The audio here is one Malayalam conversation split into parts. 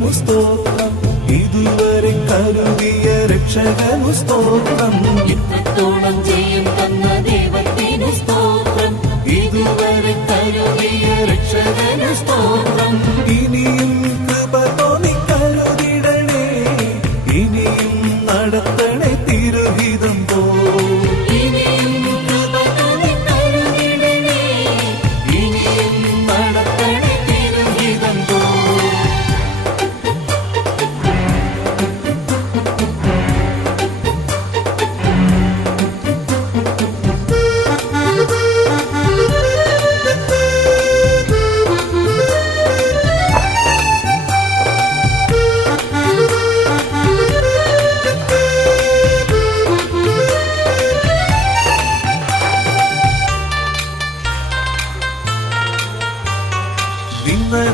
ദൈവത്തിനു സ്തോത്രം. ഇതുവരെ കരുതിയ രക്ഷകനു സ്തോത്രം. ഇത്രത്തോളം ജയം തന്ന ദൈവത്തിനു സ്തോത്രം. ഇതുവരെ കരുതിയ രക്ഷകനു സ്തോത്രം. ഇനിയും കൃപ തോന്നി കരുതിടണേ, ഇനിയും നടത്തണേ തിരുഹിതം പോ. ഇനിയും കൃപ തോന്നി കരുതിടണേ, ഇനിയും നടത്തണേ തിരുഹിതം പോ.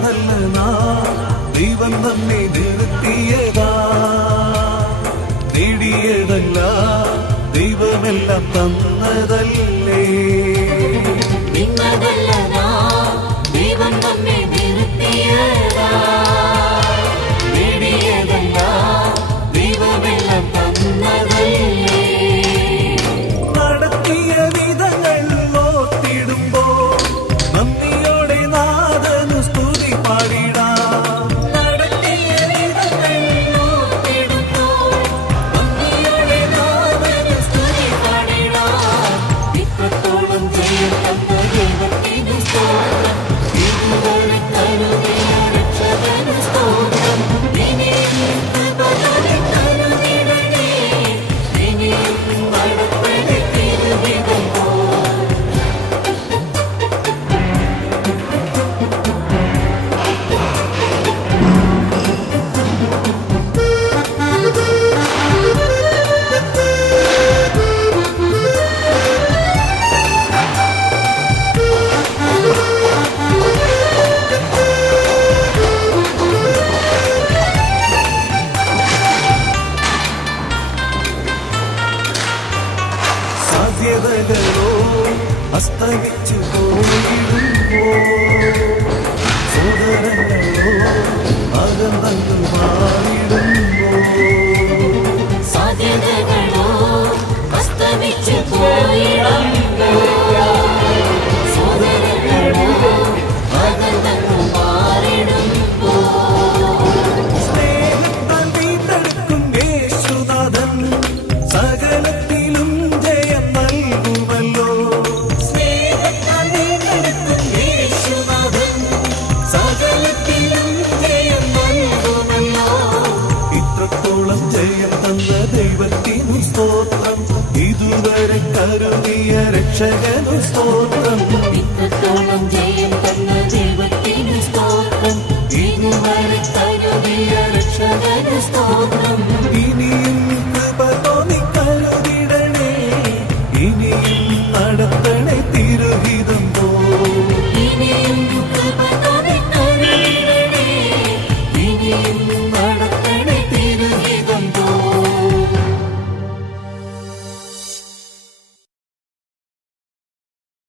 നല്ല നാൾ ദൈവം നമ്മെ നിർത്തിയതാ, നേടിയതല്ല ദൈവമെല്ലാം തന്നതല്ലേ. നിന്നതല്ല ദൈവം നമ്മെ നിർത്തിയതാ, നേടിയതല്ല ദൈവമെല്ലാം തന്നതല്ലേ. നടത്തിയ വിധങ്ങൾ ഓർത്തിടുമ്പോൾ നന്ദിയോടെ നാഥനു സ്തുതി പാടിടാം. നടത്തിയ വിധങ്ങൾ ഓർത്തിടുമ്പോൾ നന്ദിയോടെ നാഥനു സ്തുതി പാടിടാം. ഇത്രത്തോളം ജയം തന്ന ദൈവത്തിനു സ്തോത്രം. ഇതുവരെ കരുതിയ രക്ഷകനു സ്തോത്രം. ഇനിയും കൃപ തോന്നി കരുതിടണേ, ഇനിയും നടത്തണേ തിരുഹിതം പോ. സാധ്യതകളോ അസ്തമിച്ചു പോയിടുമ്പോൾ, സോദരങ്ങളോ അകന്നു മാറിടുമ്പോൾ, സാധ്യതകളോ അസ്തമിച്ചു പോയിടുമ്പോൾ, സോദരങ്ങളോ അകന്നു മാറിടുമ്പോൾ, സ്നേഹത്താൽ വീണ്ടെടുക്കും യേശുനാഥൻ സകലത്തിലും ജയം നൽകുമല്ലോ. സ്നേഹത്താൽ വീണ്ടെടുക്കും യേശുനാഥൻ സകലത്തിലും ജയം നൽകുമല്ലോ. ഇത്രത്തോളം ജയം തന്ന ദൈവത്തിനു സ്തോത്രം. ഇതുവരെ കരുതിയ രക്ഷകനു സ്തോത്രം.